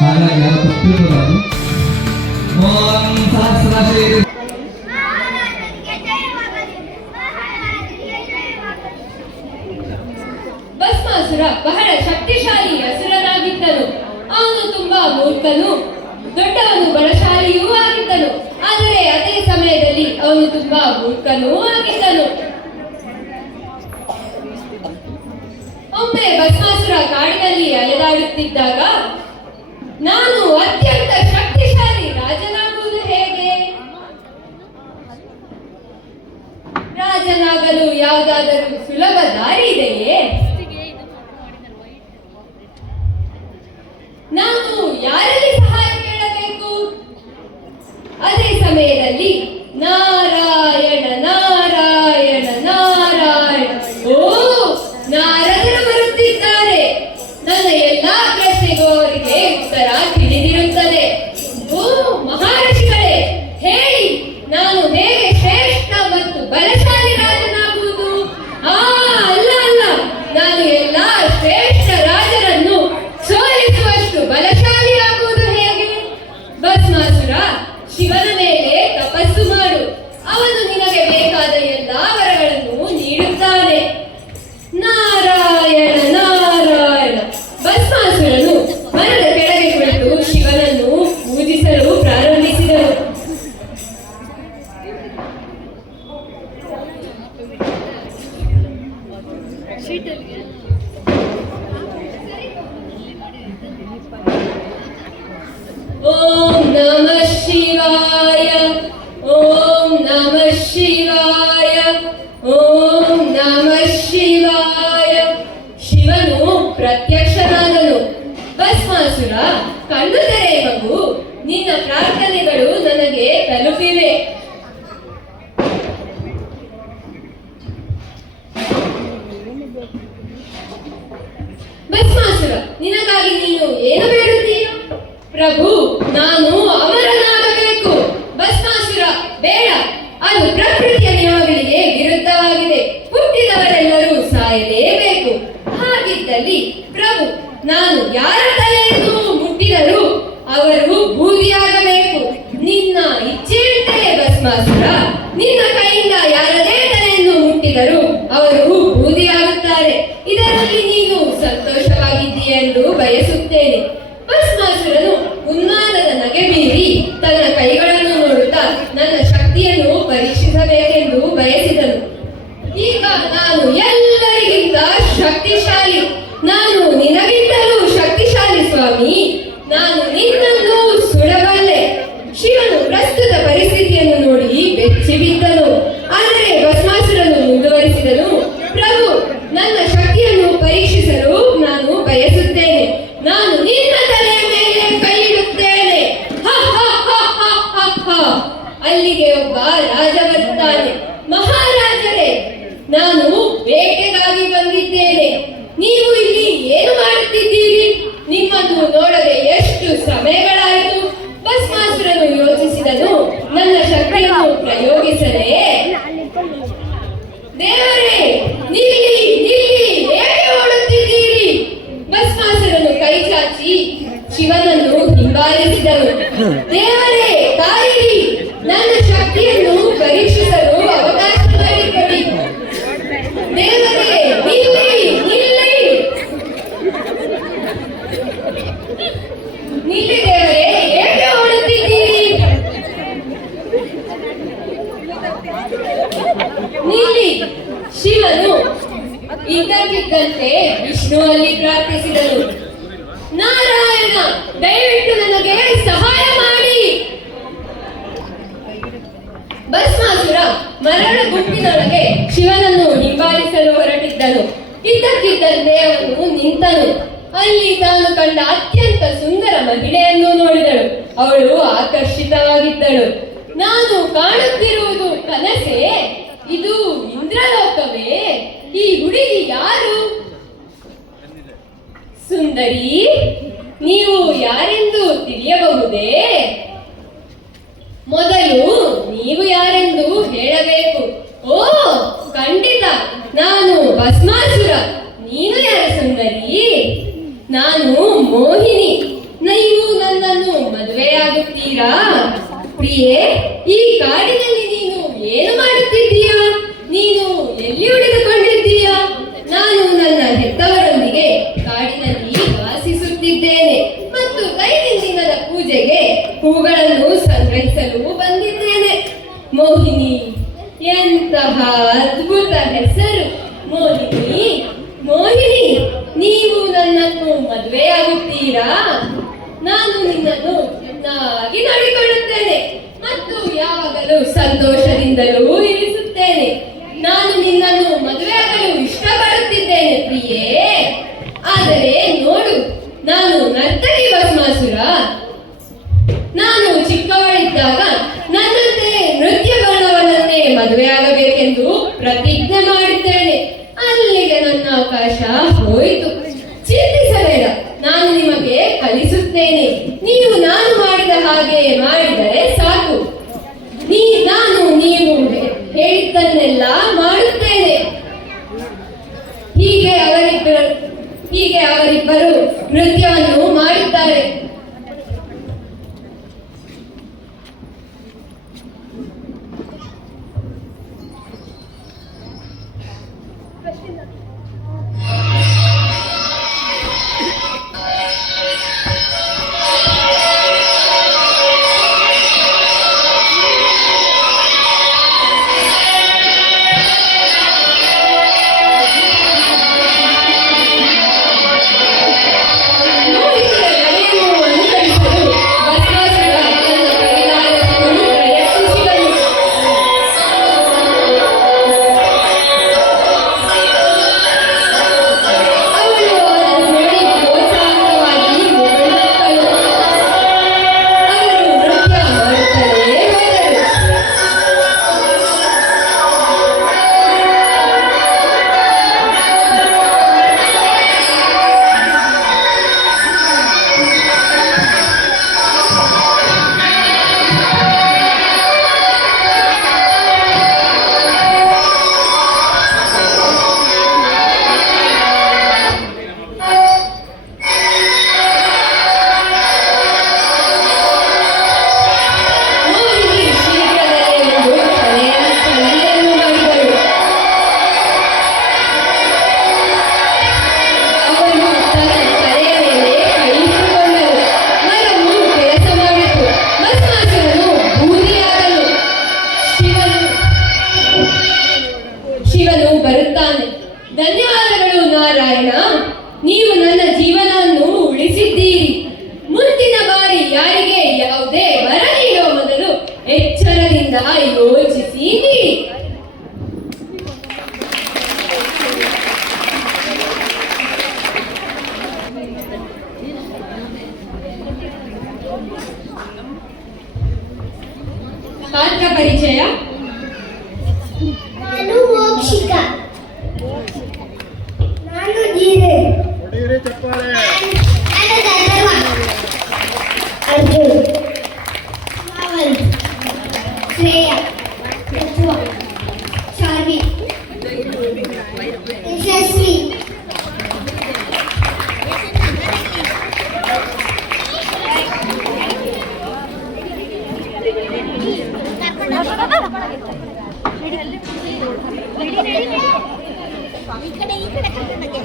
ಹಾಗಾಗಿ ಯಾರು ತಪ್ಪಿರಬಾರದು. ಭಸ್ಮಾಸುರ ಬಹಳ ಶಕ್ತಿಶಾಲಿ ಅಸುರನಾಗಿದ್ದನು. ಅವನು ತುಂಬಾ ಮೂರ್ಖನು, ದೊಡ್ಡವನು ಬಲಶಾಲಿಯೂ ಆಗಿದ್ದನು. ಆದರೆ ಅದೇ ಸಮಯದಲ್ಲಿ ಅವನು ತುಂಬಾ ಮೂರ್ಖನೂ ಆಗಿದ್ದನು. ಒಮ್ಮೆ ಭಸ್ಮಾಸುರ ಕಾಡಿನಲ್ಲಿ ಅಲೆದಾಡುತ್ತಿದ್ದಾಗ, ನಾನು ಅತ್ಯಂತ ಶಕ್ತಿಶಾಲಿ ರಾಜನಾಗುವುದು ಹೇಗೆ? ರಾಜನಾಗಲು ಯಾವುದಾದರೂ ಸುಲಭ ದಾರಿ ಇದೆಯೇ? ನಾನು ಯಾರಲ್ಲಿ ಸಹಾಯ ಕೇಳಬೇಕು? ಅದೇ ಸಮಯದಲ್ಲಿ ನಾರಾಯಣ ನಾರಾಯಣ ನಾರಾಯಣ, ಓ ನಾರದರು ಬರುತ್ತಿದ್ದಾರೆ. ನನ್ನ ಎಲ್ಲಾ ಪ್ರಶ್ನೆಗೂ ಅವರಿಗೆ ಉತ್ತರ ತಿಳಿದಿರುತ್ತದೆ. ಓ ಮಹಾರಾಷ್ಟ್ರಗಳೇ, ಹೇಳಿ, ನಾನು ಹೇಗೆ ಶ್ರೇಷ್ಠ ಮತ್ತು ಬಲಶಾಲಿ ರಾಜನಾಗುವುದು? ಅಲ್ಲ ಅಲ್ಲ, ನಾನು ಎಲ್ಲಾ ಶ್ರೇಷ್ಠ ರಾಜರನ್ನು ಸೋಲಿಸುವಷ್ಟು ಬಲಶಾಲಿಯಾಗುವುದು ಹೇಗೆ? ಭಸ್ಮಾಸುರ, ಶಿವನ ಮೇಲೆ ತಪಸ್ಸು ಮಾಡು. ಅವನು ನಿನಗೆ ಬೇಕಾದ ಎಲ್ಲಾ ವರಗಳನ್ನು ನೀಡುತ್ತಾನೆ. ನಾರಾಯಣ ನಾರಾಯಣ. ಭಸ್ಮಾಸುರನು ಮರದ ಕೆಳಗೆ ಕುಳಿತು ಶಿವನನ್ನು ಪೂಜಿಸಲು ಪ್ರಾರಂಭಿಸಿದನು. ಓಂ ನಮಃ ಶಿವಾಯ, ಓಂ ನಮಃ ಶಿವಾಯ, ಓಂ ನಮಃ ಶಿವಾಯ. ಶಿವನು ಪ್ರತ್ಯಕ್ಷನಾದನು. ಭಸ್ಮಾಸುರ, ಕಣ್ಣು ತೆರೆ ಮಗು, ನಿನ್ನ ಪ್ರಾರ್ಥನೆಗಳು ನನಗೆ ತಲುಪಿವೆ. ಭಸ್ಮಾಸುರ, ನಿನಗಾಗಿ ನೀನು ಏನು ಬೇಡುತ್ತೀಯ? ಪ್ರಭು, ನಾನು ಅಮರನಾಗಬೇಕು. ಭಸ್ಮಾಸುರ, ಬೇಡ, ಅದು ಪ್ರಕೃತಿಯ ನಿಯಮಗಳಿಗೆ ವಿರುದ್ಧವಾಗಿದೆ. ಹುಟ್ಟಿದವರೆಲ್ಲರೂ ಸಾಯಲೇಬೇಕು. ಹಾಗಿದ್ದಲ್ಲಿ ಪ್ರಭು, ನಾನು ಯಾರ ತಲೆಯನ್ನು ಮುಟ್ಟಿದರೂ ಅವರು ಬೂದಿಯಾಗಬೇಕು. ನಿನ್ನ ಇಚ್ಛೆಯಂತೆಯೇ ಭಸ್ಮಾಸುರ, ನಿನ್ನ ಕೈಯಿಂದ ಯಾರದೇ ತಲೆಯನ್ನು ಮುಟ್ಟಿದರೂ ಅವರು ಬೂದಿಯಾಗುತ್ತಾರೆ. ಇದರಲ್ಲಿ ನೀನು ಸಂತೋಷವಾಗಿದ್ದೀಯೆಂದು ಬಯಸುತ್ತೇನೆ. ಭಸ್ಮಾಸುರನು ಉನ್ಮಾದದ ನಗೆ ಬೀರಿ ತನ್ನ ಕೈಗಳನ್ನು ನೋಡುತ್ತಾ ನನ್ನ ಶಕ್ತಿಯನ್ನು ಪರೀಕ್ಷಿಸಬೇಕೆಂದು ಬಯಸಿದನು. ಈಗ ನಾನು ಎಲ್ಲರಿಗಿಂತ ಶಕ್ತಿಶಾಲಿ. ನಾನು ನಿನಗಿಂತಲೂ ಶಕ್ತಿಶಾಲಿ ಸ್ವಾಮಿ. ನಾನು ನಿನ್ನನ್ನು ಸುಡಬಲ್ಲೆ. ಶಿವನು ಪ್ರಸ್ತುತ ಪರಿಸ್ಥಿತಿಯನ್ನು ನೋಡಿ ಬೆಚ್ಚಿಬಿದ್ದನು. ಆದರೆ ಭಸ್ಮಾಸುರನು ಮುಂದುವರಿಸಿದನು, ಪ್ರಭು, ನನ್ನ ಶಕ್ತಿಯನ್ನು ಪರೀಕ್ಷಿಸಲು ನಾನು ಬಯಸುತ್ತೇನೆ. ನಾನು ನಿನ್ನ ತಲೆಯ ಮೇಲೆ ಕೈ ಇಡುತ್ತೇನೆ. ಅಲ್ಲಿಗೆ ಒಬ್ಬ ರಾಜ ಬರುತ್ತಾನೆ. ಮಹಾರಾಜರೇ, ನಾನು ಬೇಟೆಗಾಗಿ ಬಂದಿದ್ದೇನೆ. ನೀವು ಇಲ್ಲಿ ಏನು ಮಾಡುತ್ತಿದ್ದೀರಿ? ನಿಮ್ಮನ್ನು ನೋಡದೆ ಎಷ್ಟು ಸಮಯಗಳಾಯಿತು? ಭಸ್ಮಾಸುರನು ಯೋಚಿಸಿದನು, ನನ್ನ ಶಕ್ತಿಯನ್ನು ಪ್ರಯೋಗಿಸಲೇ? ದೇವರೇ, ನಿಲ್ಲಿ ನಿಲ್ಲಿ, ಹೇಗೆ ಓಡುತ್ತಿದ್ದೀರಿ? ಭಸ್ಮಾಸುರನು ಕೈ ಚಾಚಿ ಶಿವನನ್ನು ಹಿಂಬಾಲಿಸಿದನು. ದೇವರೇ, ಕಾಯಿರಿ, ನನ್ನ ಶಕ್ತಿಯನ್ನು ಪರೀಕ್ಷಿಸಲು ಅವಕಾಶ ಮಾಡಿಕೊಡಿ. ದೇವರೇ, ನಿಲ್ಲಿ ನಿಲ್ಲಿ ನಿಲ್ಲಿ. ದೇವರೇ, ಹೇಗೆ ಓಡುತ್ತಿದ್ದೀರಿ? ನಿಲ್ಲಿ. ಶಿವನು ಇದ್ದಕ್ಕಿದ್ದಂತೆ ವಿಷ್ಣು ಅಲ್ಲಿ ಪ್ರಾರ್ಥಿಸಿದನು. ನಾರಾಯಣ, ದಯವಿಟ್ಟು ನನಗೆ ಸಹಾಯ ಮಾಡಿ. ಭಸ್ಮಾಸುರ ಮರಳ ಗುಂಪಿನೊಳಗೆ ಶಿವನನ್ನು ಹಿಂಬಾಲಿಸಲು ಹೊರಟಿದ್ದನು. ಇದ್ದಕ್ಕಿದ್ದಂತೆ ಅವನು ನಿಂತನು. ಅಲ್ಲಿ ತಾನು ಕಂಡ ಅತ್ಯಂತ ಸುಂದರ ಮಹಿಳೆಯನ್ನು ನೋಡಿದಳು. ಅವಳು ಆಕರ್ಷಿತವಾಗಿದ್ದಳು. ನಾನು ಕಾಣುತ್ತಿರುವುದು ಕನಸೇ? ಇದು ಇಂದ್ರಲೋಕವೇ? ಈ ಹುಡುಗಿ ಯಾರು? ಸುಂದರಿ, ನೀವು ಯಾರೆಂದು ತಿಳಿಯಬಹುದೇ? ಮೊದಲು ನೀವು ಯಾರೆಂದು ಹೇಳಬೇಕು. ಓ ಖಂಡಿತ, ನಾನು ಭಸ್ಮಾಸುರ. ನೀನು ಯಾರ ಸುಂದರಿ? ನಾನು ಮೋಹಿನಿ. ನೀವು ನನ್ನನ್ನು ಮದುವೆಯಾಗುತ್ತೀರಾ? ಪ್ರಿಯೆ, ಈ ಕಾಡಿನಲ್ಲಿ ನೀನು ಏನು ಮಾಡುತ್ತಿದ್ದೀಯಾ? ನೀನು ಎಲ್ಲಿ ಉಳಿದುಕೊಂಡಿದ್ದೀಯಾ? ನಾನು ನನ್ನ ಹೆತ್ತವರೊಂದಿಗೆ ಕಾಡಿನಲ್ಲಿ ವಾಸಿಸುತ್ತಿದ್ದೇನೆ ಮತ್ತು ದೈನಂದಿನದ ಪೂಜೆಗೆ ಹೂಗಳನ್ನು ಸಂಗ್ರಹಿಸಲು ಬಂದಿದ್ದೇನೆ. ಮೋಹಿನಿ, ಎಂತಹ ಅದ್ಭುತ ಹೆಸರು ಮೋಹಿನಿ. ಮೋಹಿನಿ, ನೀವು ನನ್ನನ್ನು ಮದುವೆಯಾಗುತ್ತೀರಾ? ನಾನು ನಿನ್ನನ್ನು ಚೆನ್ನಾಗಿ ನೋಡಿಕೊಳ್ಳುತ್ತೇನೆ ಮತ್ತು ಯಾವಾಗಲೂ ಸಂತೋಷದಿಂದಲೂ ಇರಿಸುತ್ತೇನೆ. ನಾನು ನಿನ್ನನ್ನು ಮದುವೆಯಾಗಲು ಇಷ್ಟಪಡುತ್ತಿದ್ದೇನೆ ಪ್ರಿಯೇ. ಆದರೆ ನೋಡು, ನಾನು ನರ್ತಕಿ ಭಸ್ಮಾಸುರ. ನಾನು ಚಿಕ್ಕವಳಿದ್ದಾಗ ನನ್ನಂತೆ ನೃತ್ಯಗಾನವನ್ನೇ ಮದುವೆಯಾಗಬೇಕೆಂದು ಪ್ರತಿಜ್ಞೆ ಮಾಡಿದ್ದೇನೆ. ಅಲ್ಲಿಗೆ ನನ್ನ ಅವಕಾಶ ಹೋಯಿತು. ಚಿಂತಿಸಬೇಡ, ನಾನು ನಿಮಗೆ ಕಲಿಸುತ್ತೇನೆ. ನೀವು ನಾನು ಮಾಡಿದ ಹಾಗೆ ಮಾಡಿದರೆ ಸಾಕು. ನೀವು ಹೇಳಿದ್ದನ್ನೆಲ್ಲ ಮಾಡುತ್ತೇನೆ. ಹೀಗೆ ಅವರಿಬ್ಬರು ನೃತ್ಯವನ್ನು ಮಾಡುತ್ತಾರೆ. ಶಿವನು ಬರುತ್ತಾನೆ. ಧನ್ಯವಾದಗಳು ನಾರಾಯಣ, ನೀವು ನನ್ನ ಜೀವನವನ್ನು ಉಳಿಸಿದ್ದೀರಿ. ಮುಂದಿನ ಬಾರಿ ಯಾರಿಗೆ ಯಾವುದೇ ಬರ ನೀಡುವ ಮೊದಲು ಎಚ್ಚರದಿಂದ ಯೋಚಿಸಿ ನೀಡಿ. ಪಾತ್ರ ಪರಿಚಯ. ನಾನು ಮೋಕ್ಷಿಕ. ನಾನು ಧೀರೆ. ನಾನು ಗಂಧರ್ವ. ಅರ್ಜುನ್. ಮಾವಲ್. ಶ್ರೇಯ. ತತ್ವ. ಚಾರ್ವಿ. ಯಶಸ್ವಿ. ಈ ಕಡೆ